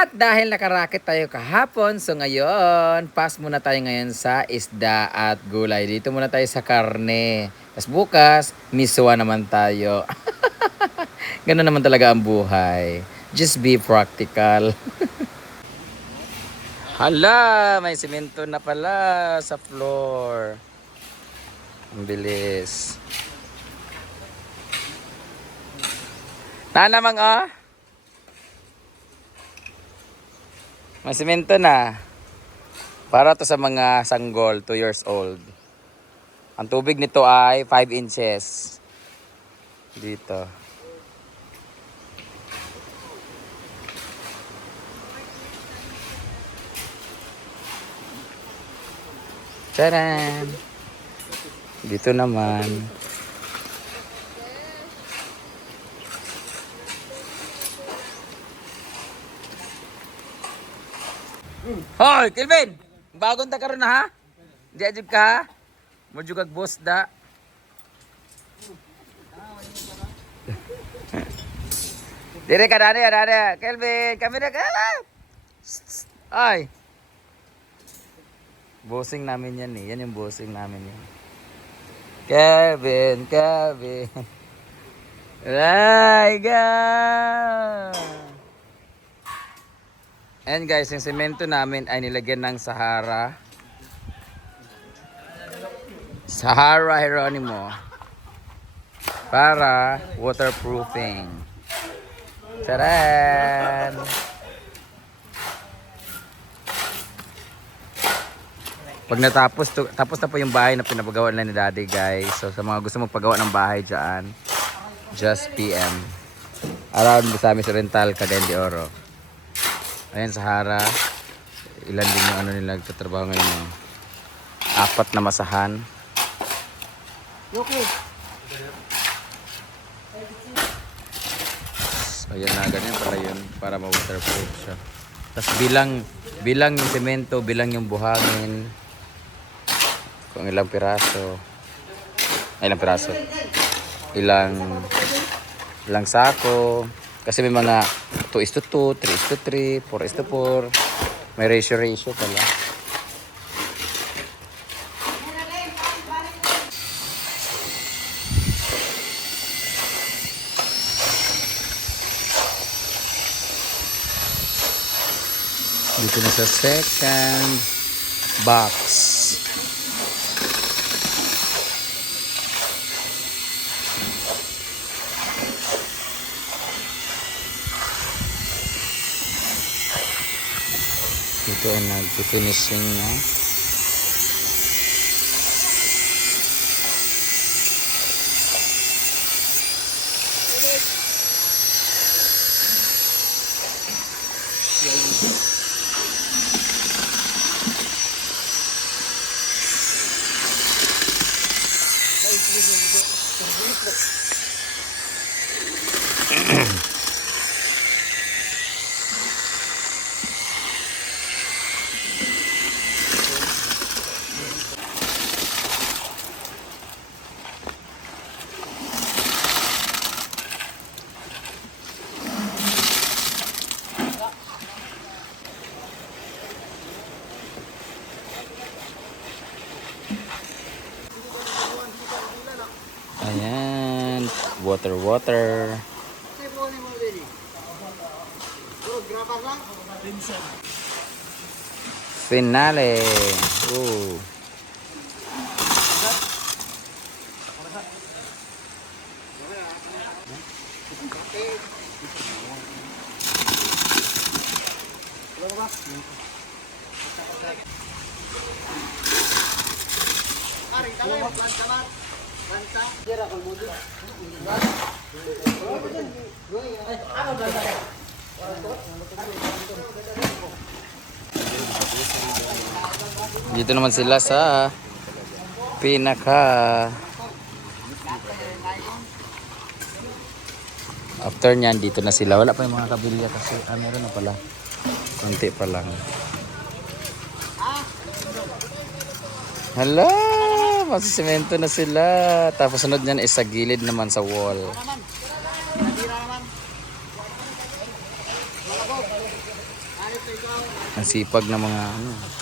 At dahil nakarakit tayo kahapon, so ngayon, pass muna tayo ngayon sa isda at gulay. Dito muna tayo sa karne. Tapos bukas, miswa naman tayo. Ganun naman talaga ang buhay. Just be practical. Hala, may simento na pala sa floor. Ang bilis. Tanamang ah. May simento na. Para to sa mga sanggol, 2 years old. Ang tubig nito ay 5 inches. Dito. Tcharan! Dito naman. Hoy, Kelvin! Bagong ta karon na ha? Di ajib ka ha? Mo kag boss da. Dire ka dani, dani. Kelvin, kami na ka. Ay. Bossing namin yan eh. Yan yung bossing namin yan. Kevin, Kevin. Ay, God. Ayan guys, yung semento namin ay nilagyan ng Sahara. Sahara Hieronimo. Para waterproofing. Taran! Pag natapos, tapos na po yung bahay na pinapagawa na ni daddy guys. So sa mga gusto magpagawa ng bahay dyan, just PM. Around Misamis Oriental, Cagayan de Oro. Ayan, Sahara. Ilan din yung ano nila nagtatrabaho ngayon. eh. Apat na masahan. Okay. So, ayan na, ganyan pala yun para ma-waterproof siya. Tapos bilang, bilang yung semento, bilang yung buhangin. Kung ilang piraso. Ay, ilang piraso. Ilang, ilang sako. Kasi may mga 2 is to 2, 3 is to 3, 4 is to 4. May ratio-ratio pala. Dito na sa second box. Dito ay nag-finishing na. Ayan. Water, water. Finale. Ooh. Dito naman sila sa pinaka After nyan, dito na sila. Wala pa yung mga kabilya kasi ah, meron na pala. Konti pa lang. Hala! Masisemento na sila. Tapos sunod nyan is sa gilid naman sa wall. Ang sipag ng mga ano.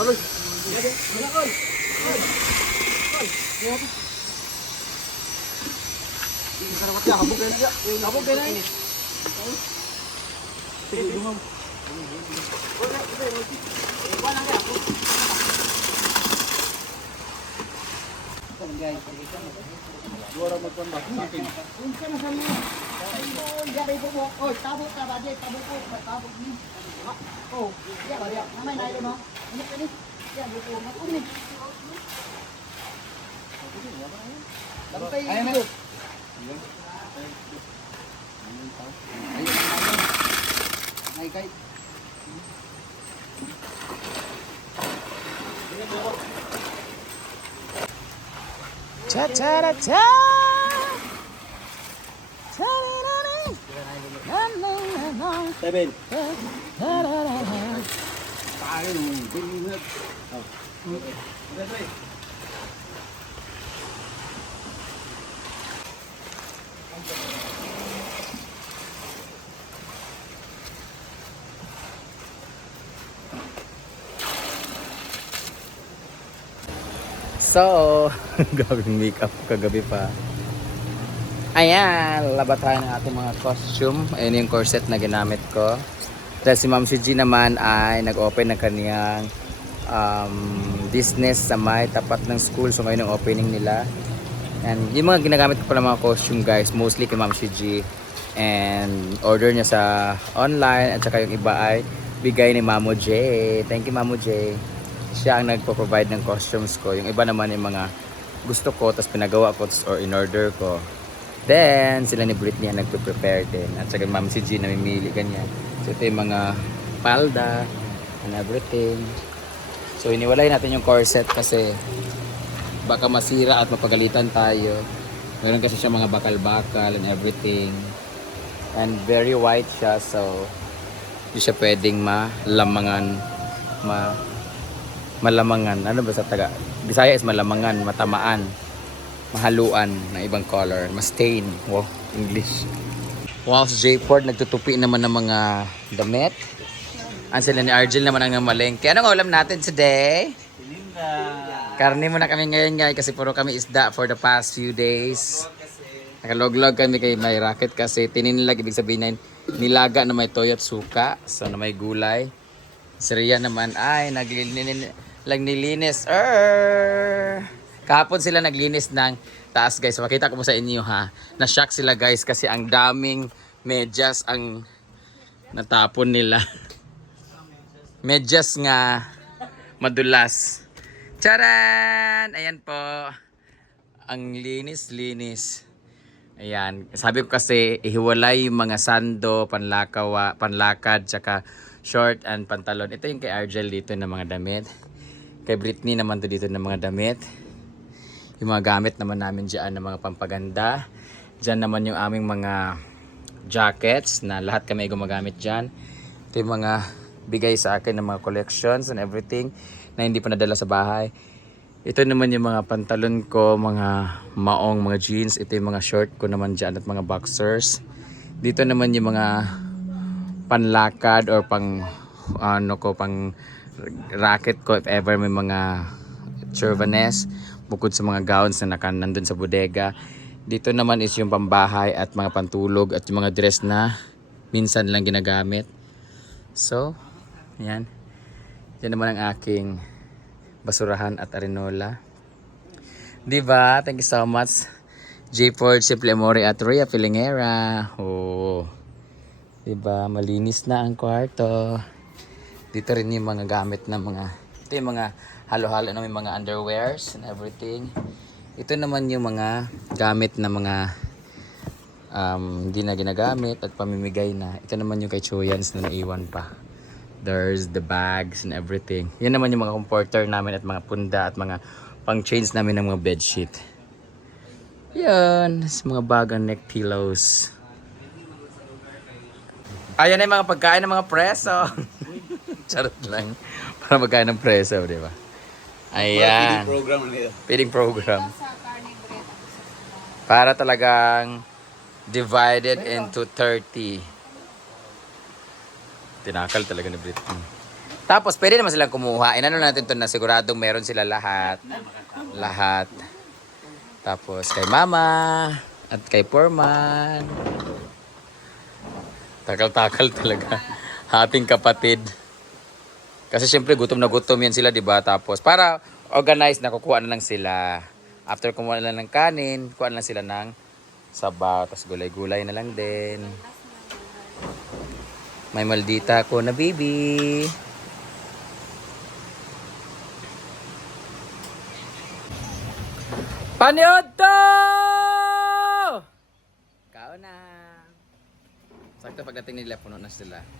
Halo. Ya deh. Mana oi? Oi. Oi. Ya deh. Ini sarap ka habog na niya. Yung habog na ini. Sige, dumaw. Wala, wala. Dua ratus ton batu saking. Unsa na sa mga? Sayon, yari mo. Oy, tabok ka ba di? Tabok. Oh, ya ba. Namay na mo. Ini kini. Ya mo ko mat umi. Lampay. Ayan na. Ay kay. Dili mo. Cha cha cha cha. Seven. So, gagawing makeup kagabi pa. Ayan, labat tayo ng ating mga costume. Ayan yung corset na ginamit ko. Dahil si Ma'am Shiji naman ay nag-open ng kaniyang um, business sa may tapat ng school. So ngayon ang opening nila. And yung mga ginagamit ko pala mga costume guys, mostly kay Ma'am Shiji. And order niya sa online at saka yung iba ay bigay ni Mamo J. Thank you Mamo J. Siya ang nagpo-provide ng costumes ko. Yung iba naman yung mga gusto ko, tapos pinagawa ko tas- or in-order ko. Then, sila ni Britney ang nagpe-prepare din. At saka Ma'am si G namimili, ganyan. So, ito yung mga palda and everything. So, iniwalay natin yung corset kasi baka masira at mapagalitan tayo. Meron kasi siya mga bakal-bakal and everything. And very white siya, so hindi siya pwedeng malamangan. Ma malamangan. Ano ba sa taga? Bisaya is malamangan, matamaan, mahaluan ng ibang color, ma-stain. Wow, English. Whilst J. Ford nagtutupi naman ng mga damit. Ang sila ni Argel naman ang namalengke. Anong ulam natin today? Karne muna kami ngayon guys kasi puro kami isda for the past few days. Nakalog-log kami kay may racket kasi tininlag ibig sabihin nilaga na may toyo at suka. So na may gulay. Si Rhea naman ay naglilinis lang nilinis. Er! Kahapon sila naglinis ng taas guys. Makita ko mo sa inyo ha. Na-shock sila guys kasi ang daming medyas ang natapon nila. medyas nga madulas. Charan! Ayan po. Ang linis-linis. Ayan. Sabi ko kasi, ihiwalay yung mga sando, panlakaw, panlakad, tsaka short and pantalon. Ito yung kay Argel dito ng mga damit. Kay Britney naman to dito ng mga damit. Yung mga gamit naman namin dyan ng mga pampaganda. Dyan naman yung aming mga jackets na lahat kami gumagamit dyan. Ito yung mga bigay sa akin ng mga collections and everything na hindi pa nadala sa bahay. Ito naman yung mga pantalon ko, mga maong, mga jeans. Ito yung mga short ko naman dyan at mga boxers. Dito naman yung mga panlakad or pang ano ko, pang racket ko if ever may mga churvanes bukod sa mga gowns na naka, nandun sa bodega. Dito naman is yung pambahay at mga pantulog at yung mga dress na minsan lang ginagamit. So, yan. Yan naman ang aking basurahan at arenola. Diba? Thank you so much. J. Ford, Simple Amore at Rhea Filingera. Oh. Diba? Malinis na ang kwarto. Dito rin yung mga gamit ng mga ito yung mga halo-halo na may mga underwears and everything. Ito naman yung mga gamit na mga um, hindi na ginagamit at pamimigay na. Ito naman yung kay Chuyans na naiwan pa. There's the bags and everything. Yan naman yung mga comforter namin at mga punda at mga pang-change namin ng mga bedsheet. Yan, mga bag and neck pillows. Ayan na yung mga pagkain ng mga preso. Charot lang. Para magkain ng preso, di ba? Ayan. program nila. Feeding program. Para talagang divided into 30. Tinakal talaga ni Britney. Tapos, pwede naman silang kumuha. Inano natin to na siguradong meron sila lahat. Lahat. Tapos, kay Mama. At kay Foreman. Takal-takal talaga. Hating kapatid. Kasi syempre gutom na gutom yan sila, 'di ba? Tapos para organized na kukuha na lang sila. After kumuha na lang ng kanin, kuha na lang sila ng sabaw, tapos gulay-gulay na lang din. May maldita ko na baby. Paniod to! Kao na. Sakto pagdating nila, puno na sila.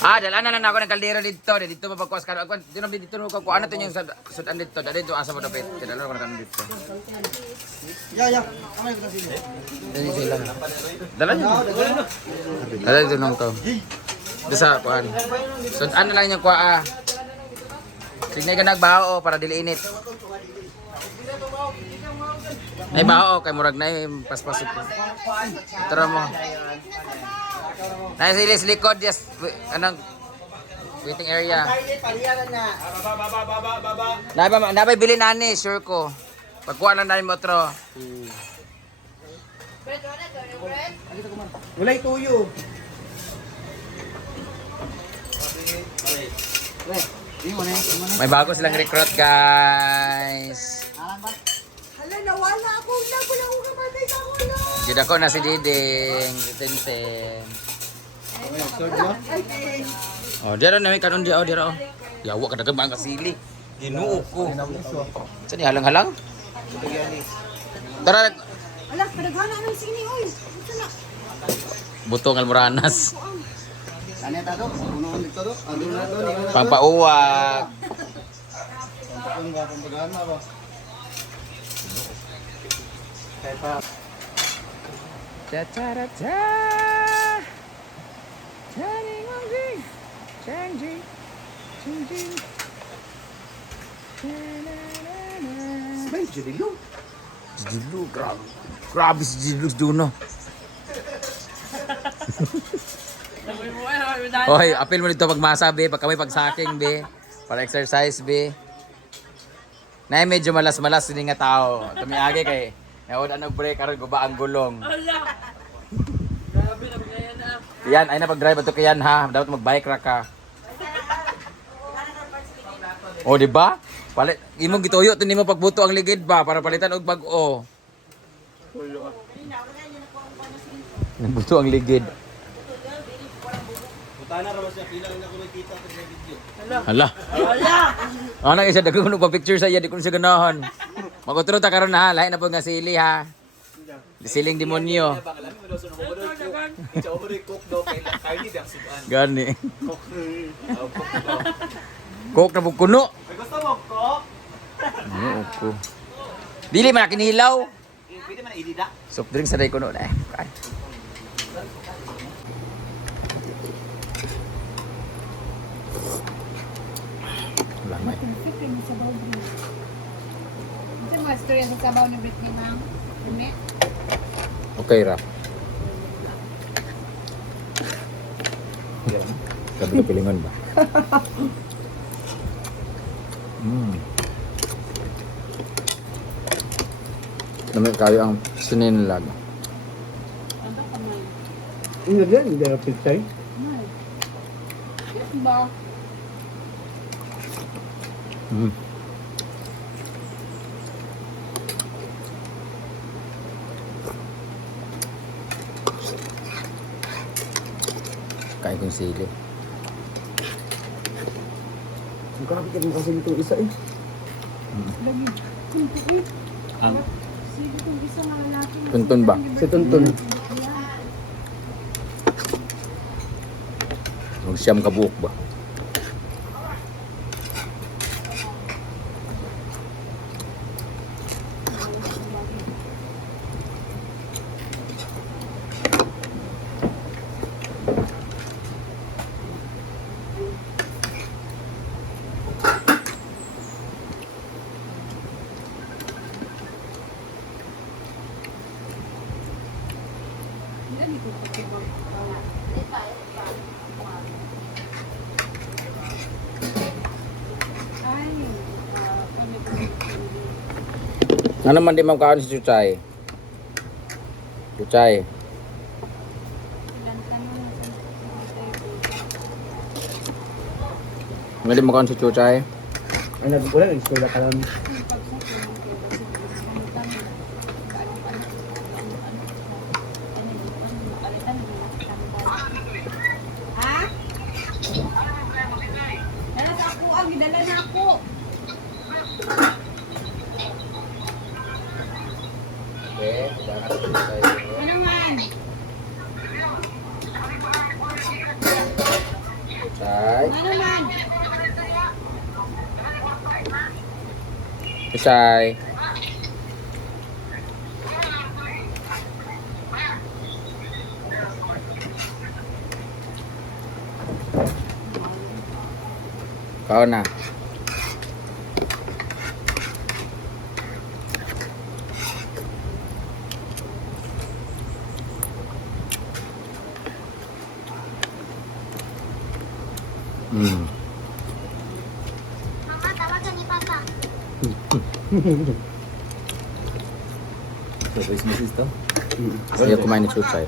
Ah, dalan na lang ako ng kaldero dito. Dito mapagkuas ka. Ako, dito na dito na ko ano to yung sa sudan dito. Dali dito asa mo dapat. Dalan ako ng kanan dito. Ya, ya. Ko na sila. Dali sila. Dalan niyo. Dalan dito nang to. Dito sa kuan. Sudan na lang yung kuha. ah. Sige ka nagbaho oh, para dili init. Ay bao kay murag na yung paspasok ko. Tara mo. Nasa silis likod yes anong waiting area. Naba naba bili nani sure ko. Pagkuha na nani mo otro. Walay tuyo. May bago silang recruit guys. Hala, nawala ako. Wala ko lang ako kapatay sa ako na. Gida ko na si Diding, Tintin. Oh, dira na may kanon di oh, dira oh. Yawa ka dagang mga kasili. Ginuo ko. Sa ni halang-halang? Tara, Hala, padaghana ng sini, oy. Na. butong almoranas. Ano yung tato? Unoon dito to? Ano na to? Hindi mo na. Pampauwag. Ang gapang pagana ba? Kaya pa. Cha cha cha cha. Channing on jing. Chang jing. Ching jing. May judilo. Si Jilu, grabe. Grabe si Jilu si Juno. Hoy, apil mo dito pagmasa, be. Pag kami pagsaking, be. Para exercise, be. Na medyo malas-malas din nga tao. Tumiagi kay. Naud ano break karon guba ang gulong. Yan, ay na pag-drive ato kayan ha. Dapat mag-bike ra ka. O, di ba? Palit, imong gituyo to nimo pagbuto ang ligid ba para palitan og bag-o. Nagbuto ang ligid. Putana raw siya. Pila na ko nakita sa video. Hala. Hala. Ano isa dagko kuno pa picture sa iya di kuno siya ganahan. Magutro karon ha, lahi na po nga sili ha. Siling demonyo. Gani. Kok na po kuno. Gusto mo ko? Ano ko. Dili man kinilaw. Pwede man idida. Soft drink sa day kuno na eh. Ay. Lamay. Perfect rin sa sabaw ni Mga istorya sa sabaw ni Britney, ma'am. Umi. Okay ra. Sabi ka pilingon ba? mm. Namin kayo ang sininlag. Ano? Ano yan? Hindi na. Yes ba? Mm. Kong sili. Ang kapit ka kasi itong isa eh. Lagi. Ang Sige kung isa nga lalaki. Tuntun ba? Si Tuntun. Magsiyam ka buhok ba? Ano ko? Ano naman di makaon si Chuchay? Chuchay. Ilan tanong na sa Ano di makaon si Chuchay? Ay, nagpula, nag-eskwela ka lang. Ha? Dala sa ako ang gidala na ako. Okay, bangat si Chuchay. Ano man? Chuchay. Ano man? Chuchay. Kaon na. Mm. Ayaw kumain ni Chuchay.